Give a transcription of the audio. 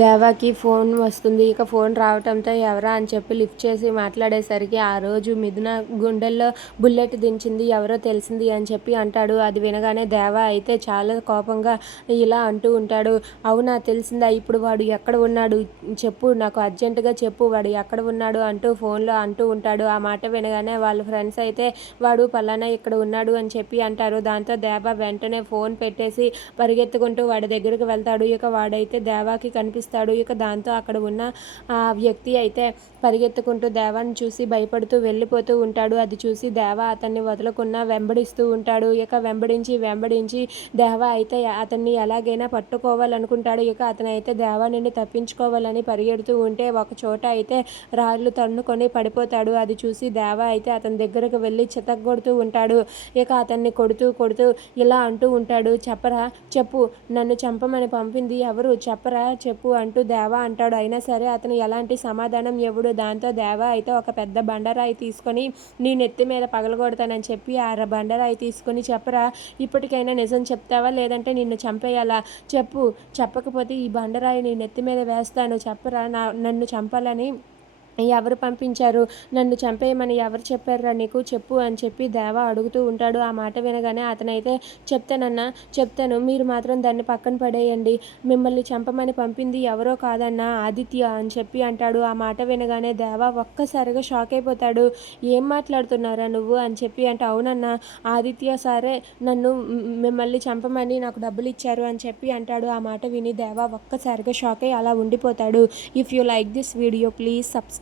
దేవాకి phone వస్తుంది. ఇక phone రావటంతో ఎవరా అని చెప్పి లిఫ్ట్ చేసి మాట్లాడేసరికి ఆ రోజు మిథున గుండెల్లో బుల్లెట్ దించింది. ఎవరో తెలిసింది అని చెప్పి అంటాడు. అది వినగానే దేవా అయితే చాలా కోపంగా ఇలా అంటూ ఉంటాడు. అవునా తెలిసిందా? ఇప్పుడు వాడు ఎక్కడ ఉన్నాడు? చెప్పు నాకు అర్జెంటుగా చెప్పు వాడు ఎక్కడ ఉన్నాడు అంటూ ఫోన్లో అంటూ ఉంటాడు. ఆ మాట వినగానే వాళ్ళ ఫ్రెండ్స్ అయితే వాడు పలానా ఇక్కడ ఉన్నాడు అని చెప్పి అంటారు. దాంతో దేవా వెంటనే ఫోన్ పెట్టేసి పరిగెత్తుకుంటూ వాడి దగ్గరికి వెళ్తాడు. ఇక వాడైతే దేవాకి కనిపిస్తాడు ఇక దాంతో అక్కడ ఉన్న ఆ వ్యక్తి అయితే పరిగెత్తుకుంటూ దేవాన్ని చూసి భయపడుతూ వెళ్ళిపోతూ ఉంటాడు. అది చూసి దేవ అతన్ని వదలకుండా వెంబడిస్తూ ఉంటాడు. ఇక వెంబడించి వెంబడించి దేవ అయితే అతన్ని ఎలాగైనా పట్టుకోవాలనుకుంటాడు. ఇక అతను అయితే దేవ నుండి తప్పించుకోవాలని పరిగెడుతూ ఉంటే ఒక చోట అయితే రాళ్ళు తన్నుకొని పడిపోతాడు. అది చూసి దేవ అయితే అతని దగ్గరకు వెళ్ళి చితగొడుతూ ఉంటాడు. ఇక అతన్ని కొడుతూ కొడుతూ ఇలా అంటూ ఉంటాడు. చెప్పరా చెప్పు నన్ను చంపమని పంపింది ఎవరు? చెప్పరా చెప్పు అంటూ దేవా అంటాడు. అయినా సరే అతను ఎలాంటి సమాధానం ఇవ్వడు. దాంతో దేవా అయితే ఒక పెద్ద బండరాయి తీసుకొని నీ నెత్తి మీద పగలగొడతానని చెప్పి ఆ బండరాయి తీసుకొని చెప్పరా? ఇప్పటికైనా నిజం చెప్తావా? లేదంటే నిన్ను చంపేయాలా? చెప్పు. చెప్పకపోతే ఈ బండరాయి నీ నెత్తి మీద వేస్తాను. చెప్పరా? నా నన్ను చంపాలని ఎవరు పంపించారు? నన్ను చంపేయమని ఎవరు చెప్పారా నీకు? చెప్పు అని చెప్పి దేవ అడుగుతూ ఉంటాడు. ఆ మాట వినగానే అతనైతే చెప్తానన్నా చెప్తాను. మీరు మాత్రం దాన్ని పక్కన పడేయండి. మిమ్మల్ని చంపమని పంపింది ఎవరో కాదన్నా ఆదిత్య అని చెప్పి అంటాడు. ఆ మాట వినగానే దేవ ఒక్కసారిగా షాక్ అయిపోతాడు. ఏం మాట్లాడుతున్నారా నువ్వు అని చెప్పి అంటే. అవునన్నా ఆదిత్య సారే నన్ను మిమ్మల్ని చంపమని నాకు డబ్బులు ఇచ్చారు అని చెప్పి అంటాడు. ఆ మాట విని దేవ ఒక్కసారిగా షాక్ అయ్యి అలా ఉండిపోతాడు. If you like this video please subscribe